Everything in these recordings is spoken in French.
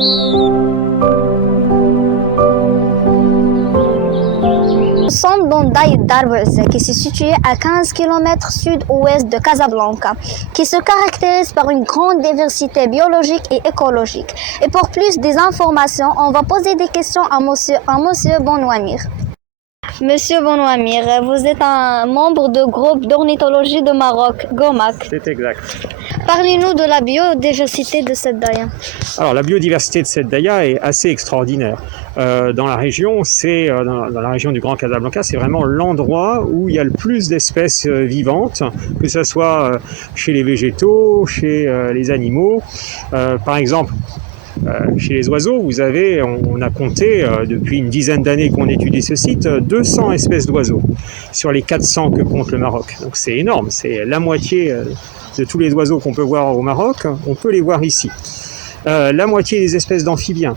Nous sommes dans Daya Darwez, qui se situe à 15 km sud-ouest de Casablanca, qui se caractérise par une grande diversité biologique et écologique. Et pour plus d'informations, on va poser des questions à monsieur Bonouamir. Monsieur Bonouamir, vous êtes un membre du groupe d'ornithologie de Maroc, GOMAC. C'est exact. Parlez-nous de la biodiversité de cette Daya. Alors la biodiversité de cette Daya est assez extraordinaire. Dans la région, dans la région du Grand Casablanca, c'est vraiment l'endroit où il y a le plus d'espèces vivantes, que ce soit chez les végétaux, chez les animaux. Par exemple, chez les oiseaux, on a compté depuis une dizaine d'années qu'on étudie ce site, 200 espèces d'oiseaux sur les 400 que compte le Maroc. Donc c'est énorme, c'est la moitié de tous les oiseaux qu'on peut voir au Maroc, on peut les voir ici. La moitié des espèces d'amphibiens.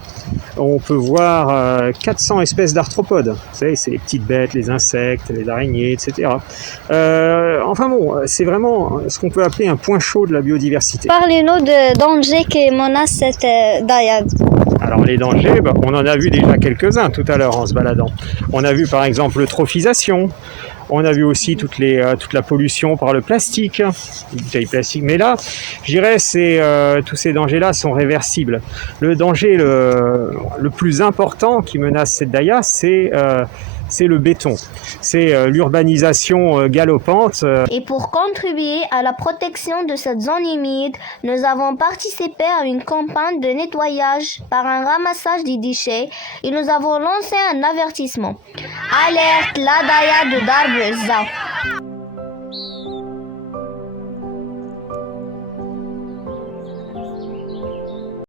On peut voir 400 espèces d'arthropodes. Vous savez, c'est les petites bêtes, les insectes, les araignées, etc. Enfin bon, c'est vraiment ce qu'on peut appeler un point chaud de la biodiversité. Parlez-nous de dangers qui menacent cette Daya. Alors les dangers, on en a vu déjà quelques-uns tout à l'heure en se baladant. On a vu par exemple l'eutrophisation. On a vu aussi toute la pollution par le plastique, les bouteilles plastiques. Mais là, je dirais, tous ces dangers-là sont réversibles. Le danger le plus important qui menace cette Daya, c'est le béton. C'est l'urbanisation galopante. Et pour contribuer à la protection de cette zone humide, nous avons participé à une campagne de nettoyage par un ramassage des déchets et nous avons lancé un avertissement. Alerte, la Daya de Darweza.